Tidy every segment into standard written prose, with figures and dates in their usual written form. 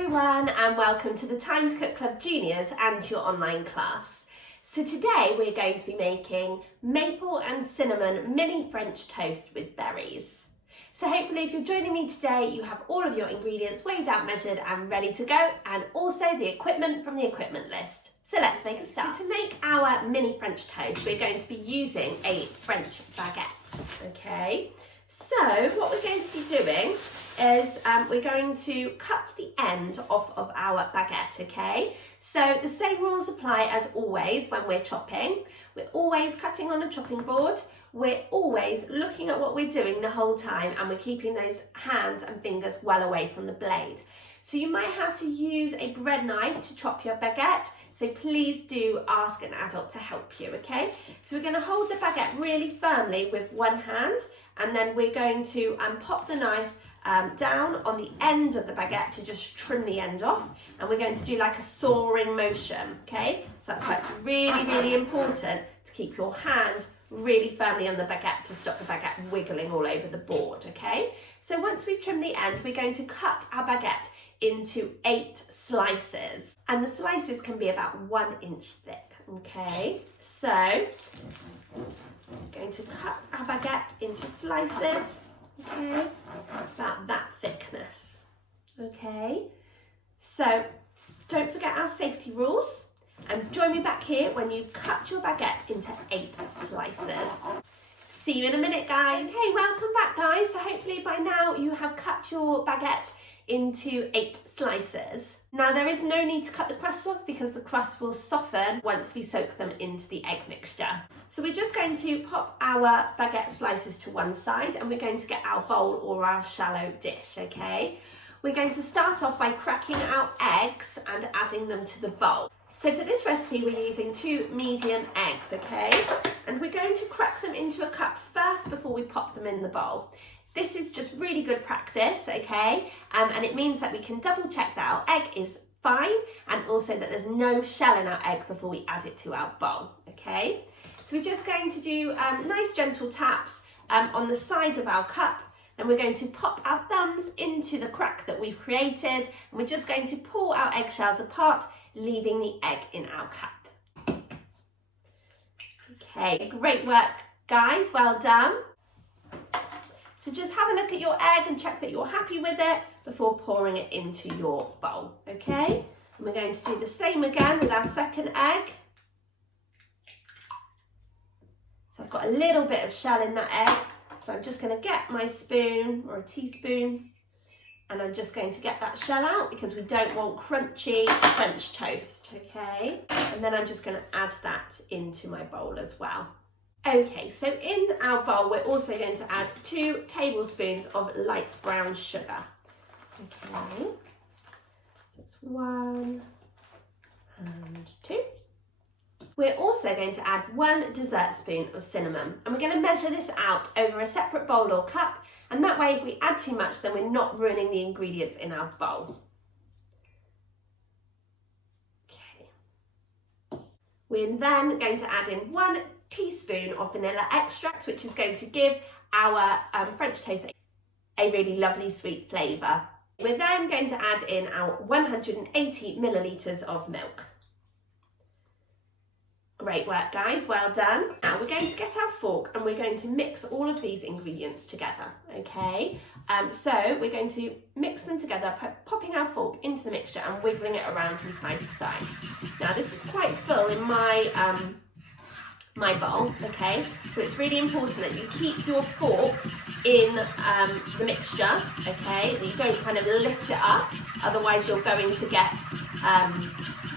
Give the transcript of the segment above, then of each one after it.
everyone and welcome to the Time to Cook Club Juniors and your online class. So today we're going to be making maple and cinnamon mini French toast with berries. So hopefully if you're joining me today you have all of your ingredients weighed out, measured and ready to go, and also the equipment from the equipment list. So let's make a start. So to make our mini French toast we're going to be using a French baguette. Okay, so what we're going to be doing is we're going to cut the end off of our baguette, okay? So the same rules apply as always when we're chopping. We're always cutting on a chopping board. We're always looking at what we're doing the whole time, and we're keeping those hands and fingers well away from the blade. So you might have to use a bread knife to chop your baguette, so please do ask an adult to help you, okay? So we're going to hold the baguette really firmly with one hand, and then we're going to pop the knife down on the end of the baguette to just trim the end off, and we're going to do like a sawing motion, okay? So that's why it's really important to keep your hand really firmly on the baguette to stop the baguette wiggling all over the board, okay? So once we've trimmed the end, we're going to cut our baguette into 8 slices, and the slices can be about 1 inch thick, okay? So we're going to cut our baguette into slices, okay, about that thickness, okay? So don't forget our safety rules, and join me back here when you've cut your baguette into 8 slices. See you in a minute, guys. Hey, welcome back, guys. So hopefully by now you have cut your baguette into 8 slices. Now there is no need to cut the crust off because the crust will soften once we soak them into the egg mixture. So we're just going to pop our baguette slices to one side, and we're going to get our bowl or our shallow dish, okay? We're going to start off by cracking our eggs and adding them to the bowl. So for this recipe we're using 2 medium eggs, okay? And we're going to crack them into a cup first before we pop them in the bowl. This is just really good practice, okay? And it means that we can double check that our egg is fine, and also that there's no shell in our egg before we add it to our bowl, okay? So we're just going to do nice gentle taps on the side of our cup, and we're going to pop our thumbs into the crack that we've created, and we're just going to pull our eggshells apart, leaving the egg in our cup. Okay, great work, guys, well done. So just have a look at your egg and check that you're happy with it before pouring it into your bowl, okay? And we're going to do the same again with our second egg. So I've got a little bit of shell in that egg, so I'm just going to get my spoon or a teaspoon, and I'm just going to get that shell out because we don't want crunchy French toast, okay? And then I'm just going to add that into my bowl as well. Okay, so in our bowl we're also going to add 2 tablespoons of light brown sugar. Okay, that's 1 and 2. We're also going to add 1 dessert spoon of cinnamon, and we're going to measure this out over a separate bowl or cup, and that way if we add too much then we're not ruining the ingredients in our bowl. Okay. We're then going to add in 1 teaspoon of vanilla extract, which is going to give our French toast a really lovely sweet flavour. We're then going to add in our 180 millilitres of milk. Great work, guys, well done. Now we're going to get our fork and we're going to mix all of these ingredients together, okay? So we're going to mix them together, popping our fork into the mixture and wiggling it around from side to side. Now this is quite full in my bowl, okay? So it's really important that you keep your fork in the mixture, okay? That you don't kind of lift it up, otherwise you're going to get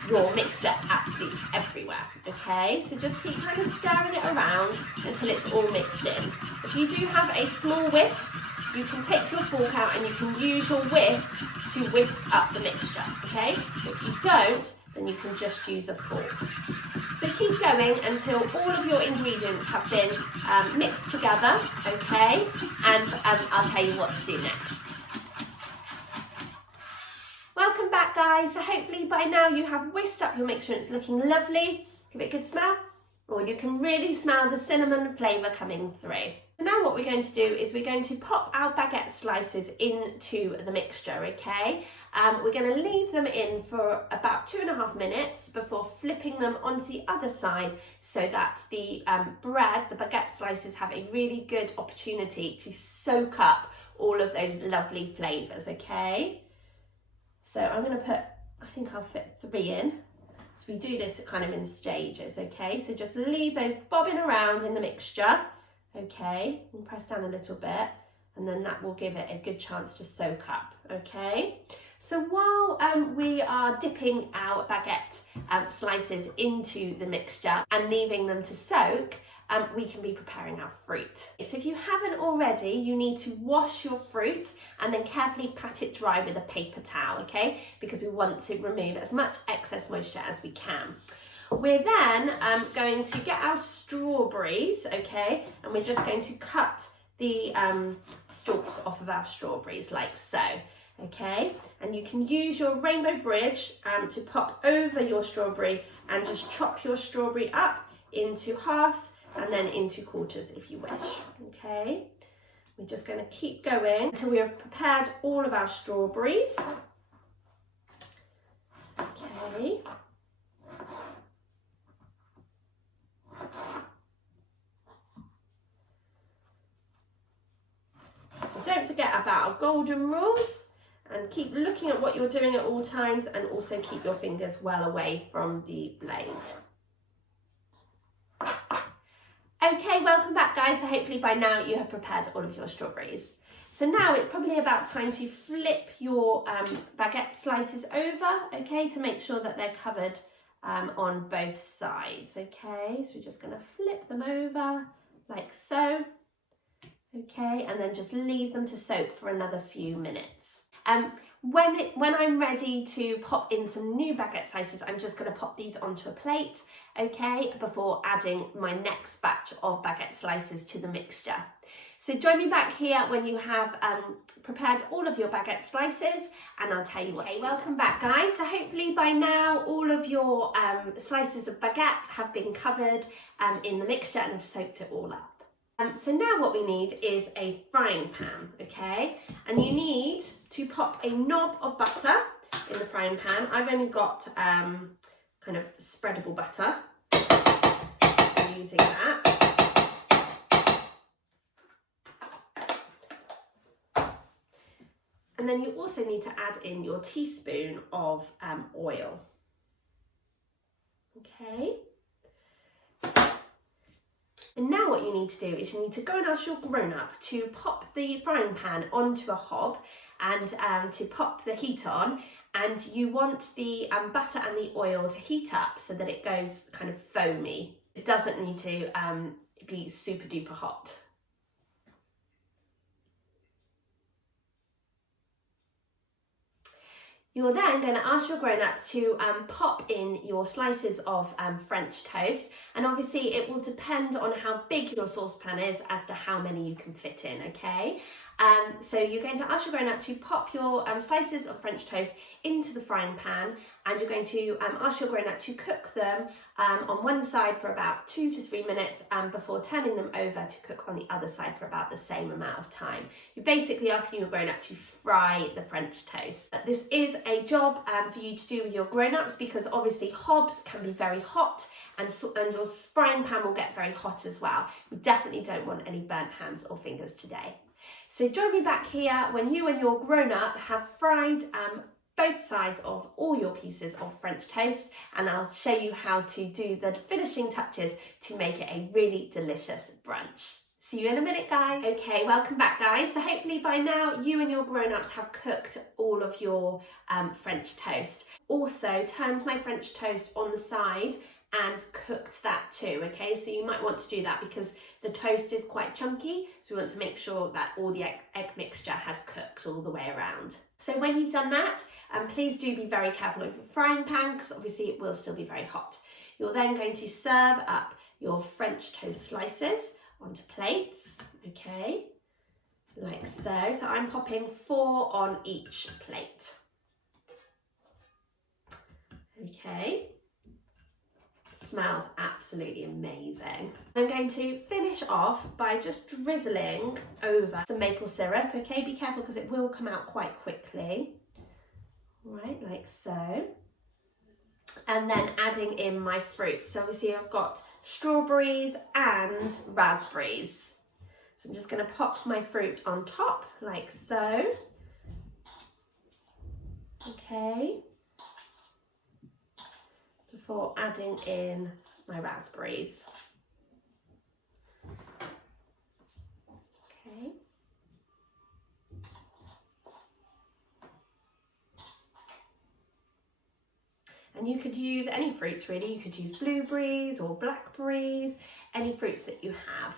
your mixture absolutely everywhere, okay? So just keep kind of stirring it around until it's all mixed in. If you do have a small whisk, you can take your fork out and you can use your whisk to whisk up the mixture, okay? If you don't, then you can just use a fork. So keep going until all of your ingredients have been mixed together, okay? And I'll tell you what to do next. Welcome back, guys. So hopefully by now you have whisked up your mixture and it's looking lovely. Give it a good smell. or you can really smell the cinnamon flavour coming through. So now what we're going to do is we're going to pop our baguette slices into the mixture, okay? We're going to leave them in for about 2.5 minutes before flipping them onto the other side so that the bread, the baguette slices, have a really good opportunity to soak up all of those lovely flavours, okay? So I'm going to put, I think I'll fit 3 in. So we do this kind of in stages, okay? So just leave those bobbing around in the mixture, okay? And press down a little bit, and then that will give it a good chance to soak up, okay? So while we are dipping our baguette slices into the mixture and leaving them to soak, we can be preparing our fruit. So if you haven't already, you need to wash your fruit and then carefully pat it dry with a paper towel, okay? Because we want to remove as much excess moisture as we can. We're then going to get our strawberries, okay? And we're just going to cut the stalks off of our strawberries like so, okay? And you can use your rainbow bridge to pop over your strawberry and just chop your strawberry up into halves and then into quarters if you wish, okay? We're just going to keep going until we have prepared all of our strawberries. Okay. So don't forget about our golden rules and keep looking at what you're doing at all times, and also keep your fingers well away from the blade. Okay, welcome back guys. So hopefully by now you have prepared all of your strawberries. So now it's probably about time to flip your baguette slices over, okay, to make sure that they're covered on both sides, okay? So we're just going to flip them over like so, okay, and then just leave them to soak for another few minutes. When I'm ready to pop in some new baguette slices, I'm just going to pop these onto a plate, okay, before adding my next batch of baguette slices to the mixture. So join me back here when you have prepared all of your baguette slices, and I'll tell you what. Okay, welcome back guys. So hopefully by now all of your slices of baguette have been covered in the mixture and have soaked it all up. So now what we need is a frying pan, okay? And you need to pop a knob of butter in the frying pan. I've only got kind of spreadable butter. I'm using that. And then you also need to add in your teaspoon of oil, okay? And now what you need to do is you need to go and ask your grown-up to pop the frying pan onto a hob and to pop the heat on, and you want the butter and the oil to heat up so that it goes kind of foamy. It doesn't need to be super duper hot. You're then going to ask your grown-up to pop in your slices of French toast, and obviously it will depend on how big your saucepan is as to how many you can fit in, okay? So you're going to ask your grown-up to pop your slices of French toast into the frying pan, and you're going to ask your grown-up to cook them on one side for about 2 to 3 minutes before turning them over to cook on the other side for about the same amount of time. You're basically asking your grown-up to fry the French toast. This is a job for you to do with your grown-ups, because obviously hobs can be very hot, and your frying pan will get very hot as well. We definitely don't want any burnt hands or fingers today. So join me back here when you and your grown-up have fried both sides of all your pieces of French toast, and I'll show you how to do the finishing touches to make it a really delicious brunch. See you in a minute, guys. Okay, welcome back, guys. So hopefully by now you and your grown-ups have cooked all of your French toast. Also turned my French toast on the side and cooked that too, okay? So you might want to do that because the toast is quite chunky, so we want to make sure that all the egg mixture has cooked all the way around. So when you've done that, please do be very careful with your frying pan, because obviously it will still be very hot. You're then going to serve up your French toast slices onto plates, okay, like so. So I'm popping 4 on each plate, okay. Smells absolutely amazing. I'm going to finish off by just drizzling over some maple syrup. Okay, be careful because it will come out quite quickly. Right, like so. And then adding in my fruit. So obviously I've got strawberries and raspberries. So I'm just going to pop my fruit on top like so. Okay. Before adding in my raspberries. Okay. And you could use any fruits really. You could use blueberries or blackberries, any fruits that you have.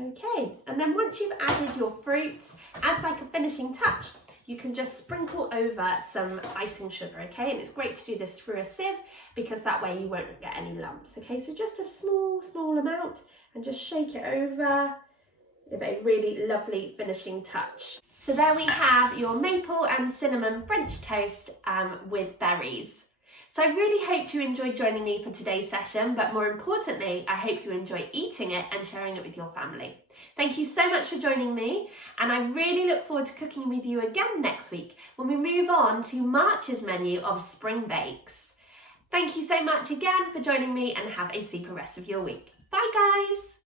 Okay, and then once you've added your fruits, as like a finishing touch, you can just sprinkle over some icing sugar, okay? And it's great to do this through a sieve because that way you won't get any lumps, okay? So just a small amount and just shake it over. Give it a really lovely finishing touch. So there we have your maple and cinnamon French toast with berries. So I really hope you enjoyed joining me for today's session, but more importantly, I hope you enjoy eating it and sharing it with your family. Thank you so much for joining me, and I really look forward to cooking with you again next week when we move on to March's menu of spring bakes. Thank you so much again for joining me, and have a super rest of your week. Bye guys!